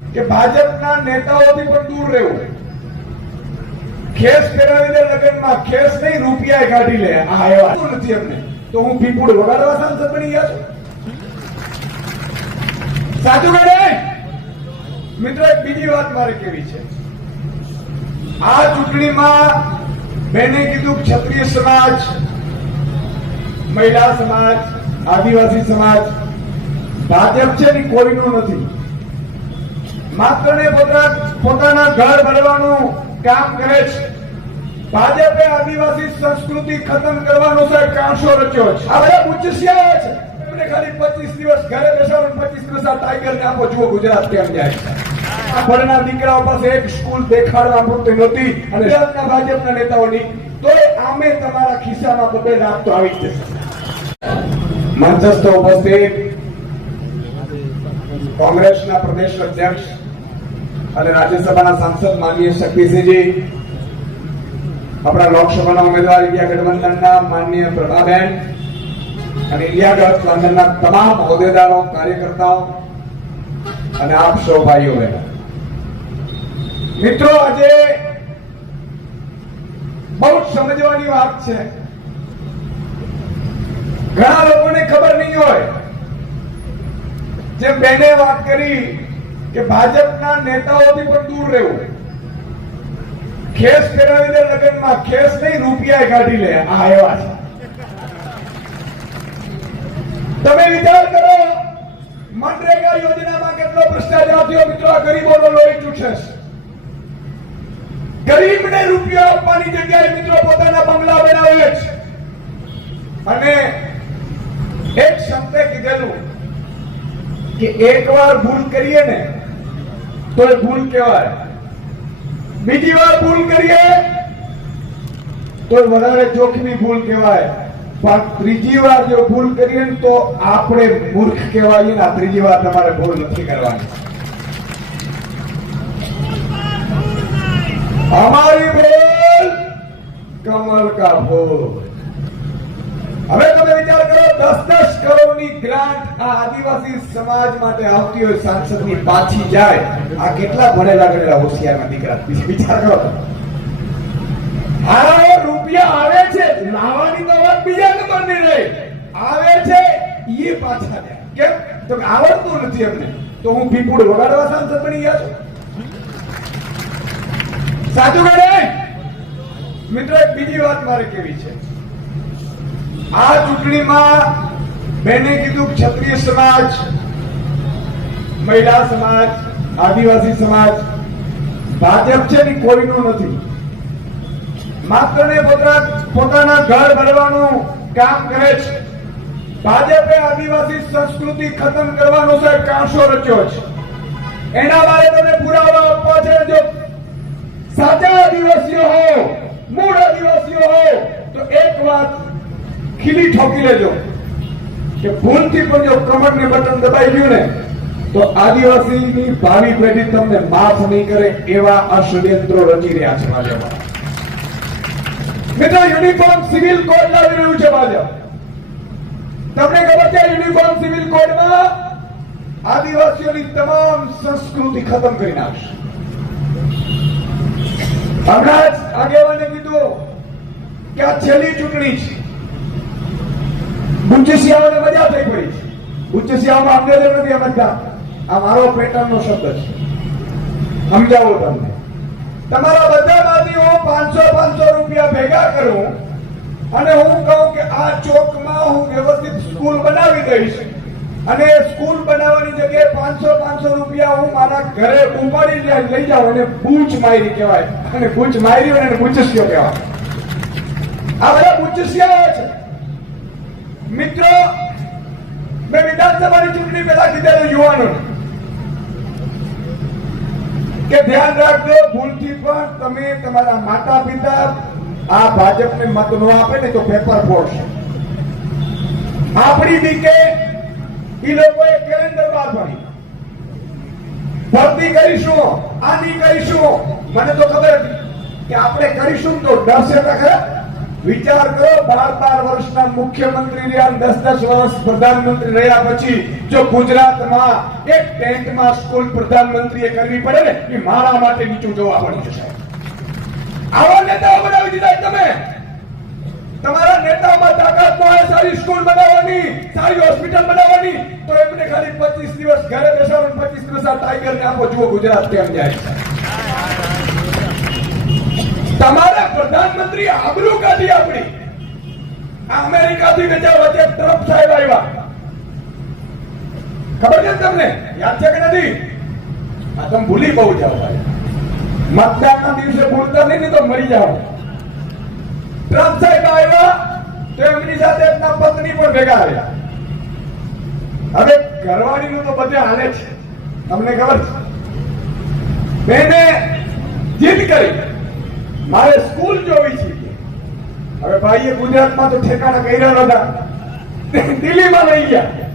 કે ભાજપના નેતાઓથી પણ દૂર રહેવું. ખેસ પહેરાવી દે લગ્નમાં ખેસ નહીં રૂપિયા કાઢી લે. આ એવા નથી અમને તો હું પીપુડ વગાડવા સાંસદ બની ગયા છું. સાચું ગણે મિત્રો, એક બીજી વાત મારે કેવી છે? આ ચૂંટણીમાં બેને કીધું ક્ષત્રિય સમાજ, મહિલા સમાજ, આદિવાસી સમાજ, ભાજપ છે ને કોઈનું નથી. માત્ર ને પોતાના ઘર ભરવાનું કામ કરે છે. ભાજપે આદિવાસી સંસ્કૃતિ ખતમ કરવાનો સાહેબ કાંસો રચ્યો છે. આ બધા છે. એમને ખાલી પચીસ દિવસ ઘરે બેસાડો પચીસ દિવસ આ ટાઈગર ને આપો જુઓ ગુજરાત કેમ જાય છે. આ દીકરાઓ પાસે એક સ્કૂલ દેખાડવા પૂરતી નહોતી અને ગુજરાતના ભાજપના નેતાઓની તો આમે તમારા ખિસ્સામાં બધે રાત તો આવી જશે. મંચસ્થ ઉપસ્થિત કોંગ્રેસના પ્રદેશ અધ્યક્ષ અને રાજ્યસભાના સાંસદ માનનીય શક્તિસિંહજી, આપણા લોકસભાના ઉમેદવાર ઇન્ડિયા ગઠબંધનના માનનીય પ્રભાબેન અને ઇન્ડિયા ગઠબંધનના તમામ હોદ્દેદારો, કાર્યકર્તાઓ અને આપ સૌ ભાઈઓ બહેનો. મિત્રો, આજે બહુ સમજવાની વાત છે. ઘણા લોકોને ખબર નહીં હોય. જે બેને વાત કરી કે ભાજપના નેતાઓથી પણ દૂર રહેવું. ખેસ પહેરાવી દે લગ્નમાં ખેસ નહીં રૂપિયા કાઢી લે. આ એવા છે. તમે વિચાર કરો, મનરેગા યોજનામાં કેટલો ભ્રષ્ટાચાર થયો મિત્રો? ગરીબોનો લોહી ચૂસે ગરીબને રૂપિયા આપવાની જગ્યાએ મિત્રો પોતાના બંગલા બનાવે છે. અને એક શબ્દે કીધેલું કે એકવાર ભૂલ કરીએ ને તો એ ભૂલ કહેવાય. બીજી વાર ભૂલ કરીએ તો વધારે જોખમી ભૂલ કહેવાય. પણ ત્રીજી વાર જો ભૂલ કરીએ તો આપણે મૂર્ખ કહેવાય ને ત્રીજી વાર તમારે ભૂલ નથી કરવાની. અમારી ભૂલ કમલ કા ભૂલ. હવે તમે વિચાર કરો, દસ દસ કરોડની ગ્રાન્ટ આ આદિવાસી સમાજ માટે આવતી હોય સાંસદની પાછી જાય, આ કેટલા ભણેલા ગણેલા હોશિયારના દીકરા? વિચાર કરો. આ રૂપિયા આવે છે, લાવવાની તો વાત બીજા નંબરની રહી. આવે છે એ પાછા જાય કેમ? તો આવડતું નથી અમને તો હું પીપુડ વગાડવા સાંસદ બની ગયા છું. સાચું ગણે મિત્રો બીજી વાત મારે કેવી છે? આ ચૂંટણીમાં બેને કીધું ક્ષત્રિય સમાજ મહિલા સમાજ આદિવાસી સમાજ ભાજપ છે ને કોઈનું નથી માત્ર ને પોતાના ઘર ભરવાનું કામ કરે છે ભાજપે આદિવાસી સંસ્કૃતિ ખતમ કરવાનો સાહેબ કાંસો રચ્યો છે. એના બારે તમે પુરાવા આપવા છે જો સાચા આદિવાસીઓ હો, મૂળ આદિવાસીઓ હો, તો એક વાત ખીલી ઠોકી લેજો. કે ભૂલથી પણ જો કમરને બટન દબાઈ ગયું ને, તો આદિવાસીની ભાવિ પેઢી તમને માફ નહીં કરે એવા આ ષડયંત્રો રચી રહ્યા છે ભાજપ મિત્રો, યુનિફોર્મ સિવિલ કોડ લાવી રહ્યું છે ભાજપ. તમને ખબર છે યુનિફોર્મ સિવિલ કોડમાં આદિવાસીઓની તમામ સંસ્કૃતિ ખતમ કરી નાખશે. હમણાં જ આગેવાને કીધું કે આ છેલ્લી ચૂંટણી છે. ગુજસિયાઓને મજા થઈ પડી છે. ગુજસિયાઓમાં અમને જેમ નથી સમજતા આ મારો પેટર્નનો શબ્દ છે. સમજાવો તમને. તમારા બધામાંથી હું પાંચસો પાંચસો રૂપિયા ભેગા કરું અને હું કહું કે આ ચોકમાં હું વ્યવસ્થિત સ્કૂલ બનાવી દઈશ. અને સ્કૂલ બનાવવાની જગ્યાએ પાંચસો પાંચસો રૂપિયા હું મારા ઘરે ઉપાડી લઈ જાઉં અને બૂચ માયરી કહેવાય. અને માયરી હોય અને બુચસ્યો કહેવાય. આ બધા બુચસ્યાઓ છે. મિત્રો, મેં વિધાનસભાની ચૂંટણી પહેલા કીધેલું યુવાનો કે ધ્યાન રાખજો, ભૂલથી પણ તમે તમારા માતા પિતા આ ભાજપને મત ન આપે ને તો પેપર ફોડશે. આપણી બીકે એ લોકોએ કેલેન્ડર બહાર પાડી ભરતી કરીશું, આની કરીશું. મને તો ખબર હતી કે આપણે કરીશું તો ડરશે ખરા. વિચાર કરો બાર બાર વર્ષના મુખ્યમંત્રી રહ્યા દસ દસ વર્ષ પ્રધાનમંત્રી રહ્યા પછી જો ગુજરાતમાં એક ટેન્ટમાં સ્કૂલ પ્રધાનમંત્રીએ કરવી પડે ને, એ મારા માટે નીચું જોવા પડ્યું છે આવા નેતાઓ બનાવી દીધા તમે. તમારા નેતામાં તાકાત ન હોય, સારી સ્કૂલ બનાવવાની, સારી હોસ્પિટલ બનાવવાની, તો એમને ખાલી 25 દિવસ ઘરે બેસાડો પચીસ દિવસ આ ટાઈગર ને આપો જુઓ ગુજરાત કેમ જાય તમારા પ્રધાનમંત્રી આબરૂ કાઢી આપણી. અમેરિકાથી બેચા વચ્ચે ટ્રમ્પ સાહેબ આવ્યા. ખબર છે તમને? યાદ છે કે નથી? આ તમે ભૂલી બહુ જાઓ ભાઈ. મતદાનના દિવસે ભૂલતા નહીં તો મરી જાઓ. ટ્રમ્પ સાહેબ આવ્યા, તો એમની સાથે એમના પત્ની પણ ભેગા આવ્યા હવે ઘરવાળીનું તો બધે હાલે છે. તમને ખબર છે? બેને જીદ કરી. મારે સ્કૂલ જોવી છે. હવે ભાઈએ ગુજરાતમાં તો ઠેકાણા કર્યા નતા દિલ્હીમાં લઈ ગયા.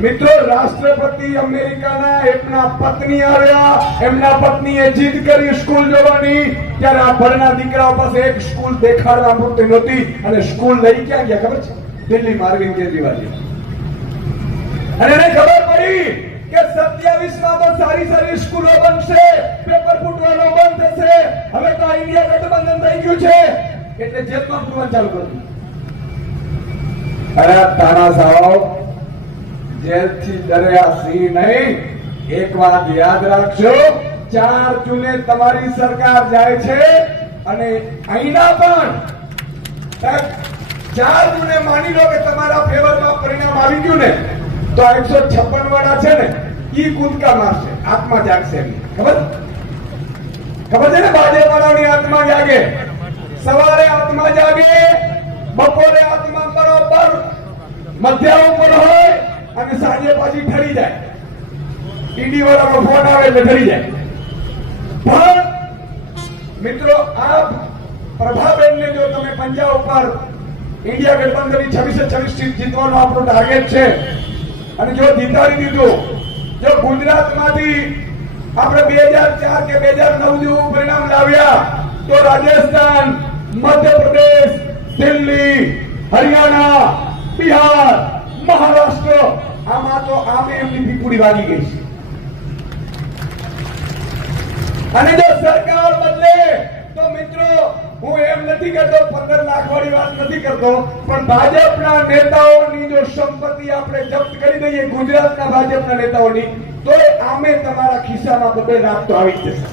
મિત્રો, રાષ્ટ્રપતિ અમેરિકાના એમના પત્ની આવ્યા. એમના પત્નીએ જીદ કરી સ્કૂલ જવાની. ત્યારે આ ભણના દીકરાઓ પાસે એક સ્કૂલ દેખાડવા પૂરતી નહોતી. અને સ્કૂલ લઈ ક્યાં ગયા, ખબર છે? દિલ્હીમાં અરવિંદ કેજરીવાલ અને એને ખબર પડી કે સત્યાવીસમાં તો સારી સારી સ્કૂલો બનશે. ઇન્ડિયા ગઠબંધન થઈ ગયું છે, એટલે જેલમાં ફૂટવાનું ચાલુ કરી અરે તાણા સાહેબ, જેલથી ડર્યા સિંહ નહીં. એક વાત યાદ રાખજો, ચાર જૂને તમારી સરકાર જાય છે અને અહીંના પણ ચાર જૂને માની લો કે તમારા ફેવરમાં પરિણામ આવી ગયું ને, તો એકસો છપ્પન વાળા છે ને, ઈ કૂદકા મારશે આત્મા જાગશે ખબર? ખબર છે ને ભાજપ વાળાની આત્મા જાગે? સવારે આત્મા જાગે, બપોરે આત્મા બરોબર મધ્યા ઉપર હોય અને સાંજે પાછી ઠરી જાય. ઈડી વાળાનો ફોન આવે એટલે ઠરી જાય. પણ મિત્રો આ પ્રભાબેનને જો તમે પંજાબ ઉપર ઇન્ડિયા ગઠબંધનની છવ્વીસે છવ્વીસ સીટ જીતવાનો આપણો ટાર્ગેટ છે, અને જો જીતાડી દીધું, જો ગુજરાતમાંથી આપણે બે હજાર ચાર કે બે હજાર નવ જેવું પરિણામ લાવ્યા તો રાજસ્થાન, મધ્યપ્રદેશ, દિલ્હી, હરિયાણા, બિહાર, મહારાષ્ટ્ર, આમાં તો આમે એમની પીપુડી વાગી ગઈ છે. અને જો સરકાર બદલે, તો મિત્રો, હું એમ નથી કરતો પંદર લાખ વાળી વાત નથી કરતો, પણ ભાજપના નેતાઓની જો સંપત્તિ આપણે જપ્ત કરી દઈએ, ગુજરાતના ભાજપના નેતાઓની તો આમે તમારા ખિસ્સામાં બબે લાખ તો આવી જશે.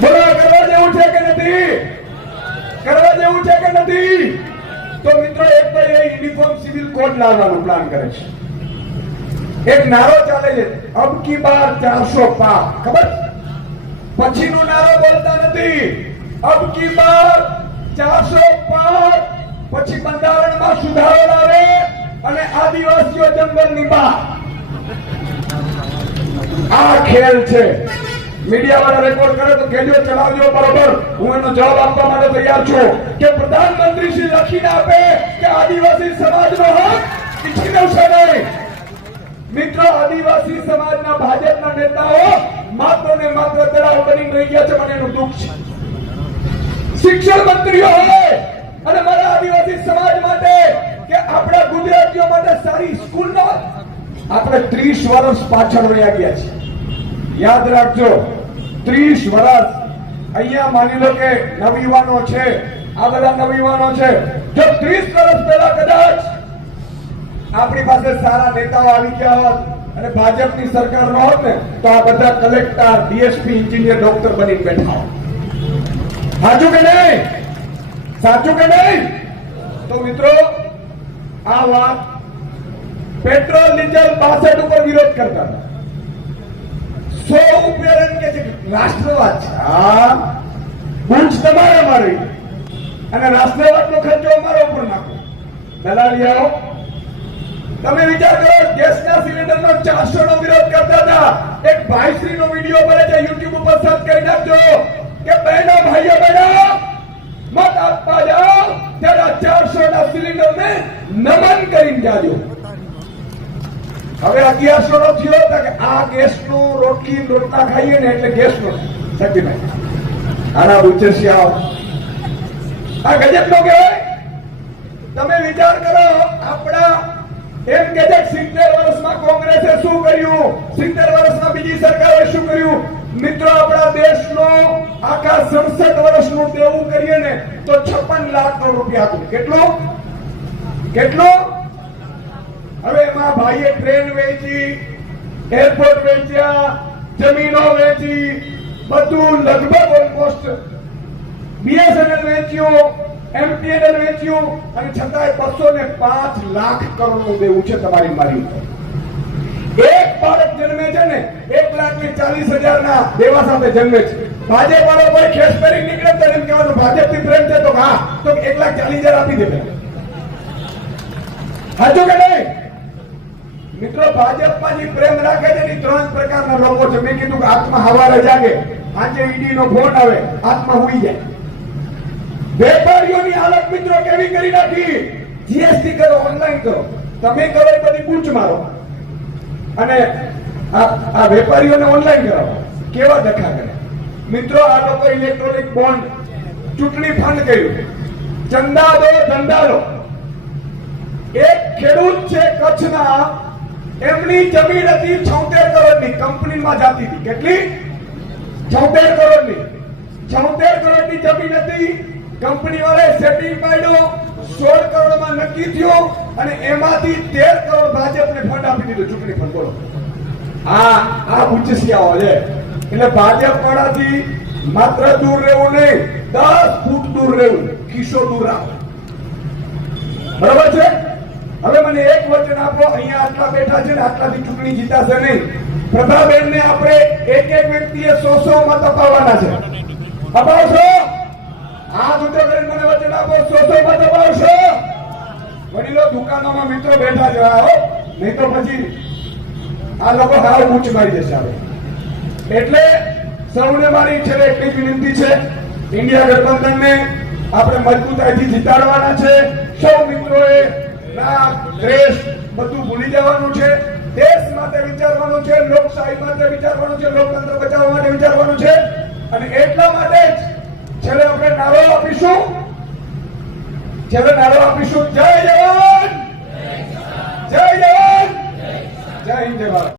બોલો, કરવા જેવું છે કે નથી? કરવા જેવું છે કે નથી? તો મિત્રો, એક ભાઈ એ યુનિફોર્મ સિવિલ કોડ લાવવાનો પ્લાન કરે છે. એક નારો ચાલે છે. અબ કી બાર ચારસો પાર. ખબર? પછીનો નારો બોલતા નથી. અબ કી બાર ચારસો પાર. પછી બંધારણમાં સુધારો લાવે અને આદિવાસીઓ જંગલની બહાર. આ ખેલ છે. મીડિયા વાળા રેકોર્ડ કરે તો કેજો ચલાવજો, બરોબર? હું એનો જવાબ આપવા માટે તૈયાર છું કે પ્રધાનમંત્રી શ્રી લખીને આપે કે આદિવાસી સમાજનો હક ઈચ્છી લેશે નહીં. મિત્રો, આદિવાસી સમાજના ભાજપના નેતાઓ માત્ર ને માત્ર તળાવ બની રહી ગયા છે, મને એનું દુઃખ છે. શિક્ષણ મંત્રીઓ હોય અને મારા આદિવાસી સમાજ માટે કે આપણા ગુજરાતીઓ માટે સારી સ્કૂલ ન. આપણે ત્રીસ વર્ષ પાછળ વયા ગયા છે યાદ રાખજો, ત્રીસ વર્ષ અહીંયા માની લો કે નવયુવાનો છે, આ બધા નવયુવાનો છે. જો ત્રીસ વર્ષ પહેલા કદાચ આપણી પાસે સારા નેતાઓ આવી ગયા હોત અને ભાજપની સરકાર ન હોત ને, તો આ બધા કલેક્ટર, ડીએસપી, એન્જિનિયર, ડોક્ટર બની બેઠા સાચું કે નહીં? સાચું કે નહીં? તો મિત્રો, આ વાત પેટ્રોલ ડીઝલ પાસઠ ઉપર વિરોધ કરતા હતા. સો રૂપિયા કે છે રાષ્ટ્રવાદ છે. હા. તમારે મારી. અને રાષ્ટ્રવાદનો ખર્ચો અમારા ઉપર નાખો. દલાલિયાઓ તમે વિચાર કરો, ગેસના સિલિન્ડરનો ચારસો નો વિરોધ કરતા હતા. એક ભાઈશ્રી નો વીડિયો બને છે, યુટ્યુબ ઉપર સર્ચ કરી નાખજો. કે બહેનો ભાઈઓ બહેનો મત આપવા જાઓ, ત્યારે ચારસો ના સિલિન્ડર ને નમન કરીને જાજો. હવે અગિયારસો નો થયો કે આ ગેસનું રોટલી લોટતા ખાઈએ ને એટલે ગેસ નો શક્તિભાઈ આના ઉચ્ચસ્યાઓ આ ગજબ નો કહેવાય? તમે વિચાર કરો, આપણા એમ કે છે સિત્તેર વર્ષમાં કોંગ્રેસે શું કર્યું? સિત્તેર વર્ષમાં બીજી સરકારે શું કર્યું? મિત્રો, આપણા દેશનો આખા સડસઠ વર્ષનું દેવું કરીએ ને તો છપ્પન લાખ કરોડ રૂપિયા હતું કેટલું? કેટલું? હવે એમાં ભાઈએ ટ્રેન વેચી, એરપોર્ટ વેચ્યા, જમીનો વેચી, બધું લગભગ ઓલમોસ્ટ બીએસએનએલ વેચ્યું, એમટીએનએલ વેચ્યું, અને છતાંય બસો ને પાંચ લાખ કરોડનું દેવું છે તમારી મારી એક બાળક જન્મે છે ને, એક લાખ ને ચાલીસ હજાર ના દેવા સાથે જન્મે છે. ભાજપ વાળો કોઈ ખેસ પહેરી નીકળે તો એમ કહેવાનું ભાજપથી પ્રેમ છે તો હા, તો એક લાખ ચાલીસ હજાર આપી દે. હજુ કે નહીં? મિત્રો ભાજપમાં જે પ્રેમ રાખે છે એ ત્રણ પ્રકારના લોકો છે. મેં કીધું કે આત્મા હવારે જાગે આજે ઈડી નો ફોન આવે, આત્મા હુઈ જાય. વેપારીઓની હાલત મિત્રો કેવી કરી નાખી? જીએસટી કરો ઓનલાઈન કરો. તમે કરો એ બધી પૂછ મારો. અને આ વેપારીઓને ઓનલાઈન કરાવો કેવા દખા કરે? મિત્રો, આ લોકો ઇલેક્ટ્રોનિક બોન્ડ ચૂંટણી ફંડ કર્યું. ચંદા દો ધંધા લો એક ખેડૂત છે કચ્છના એમની જમીન હતી છોતેર કરોડની, કંપનીમાં જતી હતી. કેટલી? છોતેર કરોડની. છોતેર કરોડની જમીન હતી. કંપની વાળાએ સેટિંગ પાડ્યો. સોળ કરોડમાં નક્કી થયો અને એમાંથી તેર કરોડ ભાજપને ફંડ આપી દીધું. ચૂંટણી ફંડ, બોલો. આ આ ઉચ્ચસિયાઓ છે. એટલે ભાજપ વાળાથી માત્ર દૂર રહેવું નહીં, દસ ફૂટ દૂર રહેવું. કિશો દૂર રાખો. બરાબર છે? હવે મને એક વચન આપો, અહીંયા આટલા બેઠા છે ને આટલાથી ચૂંટણી જીતાશે નહીં. પ્રભાબેન ને આપણે એક એક વ્યક્તિએ સો સો મત અપાવવાના છે અપાવશો આ કરીને મને વચન આપો સો સો મત અપાવશો વડીલો દુકાનોમાં મિત્રો બેઠા છે. આવો નહીં તો પછી આ લોકો હાવ ઊંચ મારી દેશે એટલે સૌને મારી છેલ્લે એટલી જ વિનંતી છે. ઇન્ડિયા ગઠબંધનને આપણે મજબૂતાઈથી જીતાડવાના છે. સૌ મિત્રોએ રાગ દ્વેષ બધું ભૂલી જવાનું છે. દેશ માટે વિચારવાનું છે, લોકશાહી માટે વિચારવાનું છે, લોકતંત્ર બચાવવા માટે વિચારવાનું છે. અને એટલા માટે જ છેલ્લે આપણે નારો આપીશું છેલ્લે નારો આપીશું, જય જવાન! જય જવાન! જય ભારત.